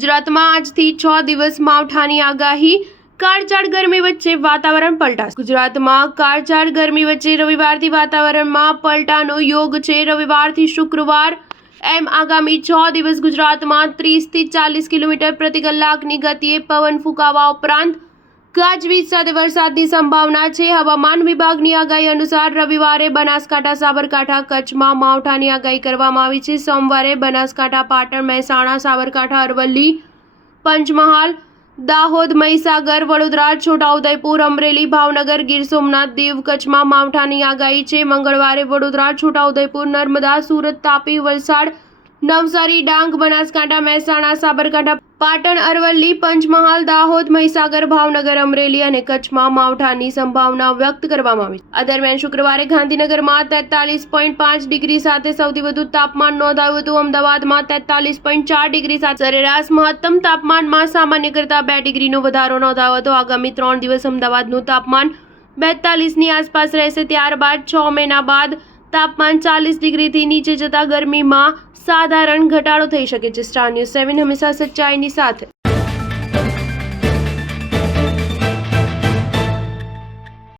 ગુજરાતમાં આજથી 6 દિવસ માવઠાની આગાહી। કાળઝાળ ગરમી વચ્ચે વાતાવરણ પલટાશે। ગુજરાતમાં કાળઝાળ ગરમી વચ્ચે રવિવારથી વાતાવરણમાં પલટાનો યોગ છે। રવિવારથી શુક્રવાર એમ આગામી 6 દિવસ ગુજરાતમાં 30 થી 40 કિલોમીટર પ્રતિ કલાકની ગતિએ પવન ફૂંકાવા ઉપરાંત ગાજવીજ સાથે વરસાદની સંભાવના છે। હવામાન વિભાગની આગાહી અનુસાર રવિવારે બનાસકાંઠા, સાબરકાંઠા, કચ્છમાં માવઠાની આગાહી કરવામાં આવી છે। સોમવારે બનાસકાંઠા, પાટણ, મહેસાણા, સાબરકાંઠા, અરવલ્લી, પંચમહાલ, દાહોદ, મહીસાગર, વડોદરા, છોટાઉદેપુર, અમરેલી, ભાવનગર, ગીર સોમનાથ, દીવ, કચ્છમાં માવઠાની આગાહી છે। મંગળવારે વડોદરા, છોટાઉદેપુર, નર્મદા, સુરત, તાપી, વલસાડ, નવસારી, ડાંગ, બનાસકાંઠા, મહેસાણા, સાબરકાંઠા, પાટણ, અરવલ્લી, પંચમહાલ, દાહોદ, મહીસાગર, ભાવનગર, અમરેલી અને કચ્છમાં માવઠાની સંભાવના વ્યક્ત કરવામાં આવી છે। આ દરમિયાન શુક્રવારે ગાંધીનગરમાં 43.5 ડિગ્રી સાથે સૌથી વધુ તાપમાન નોંધાયું હતું। અમદાવાદમાં 43.4 ડિગ્રી સાથે સરેરાશ મહત્તમ તાપમાનમાં સામાન્ય કરતાં 2 ડિગ્રીનો વધારો નોંધાયો હતો। આગામી 3 દિવસ અમદાવાદનું તાપમાન 42ની આસપાસ રહેશે। ત્યારબાદ 6 મહિના બાદ તાપમાન 40 ડિગ્રીથી નીચે જતા ગરમીમાં સાધારણ ઘટાડો થઈ શકે છે। સ્ટાર ન્યૂઝ 7 હંમેશા સચ્ચાઈની સાથે।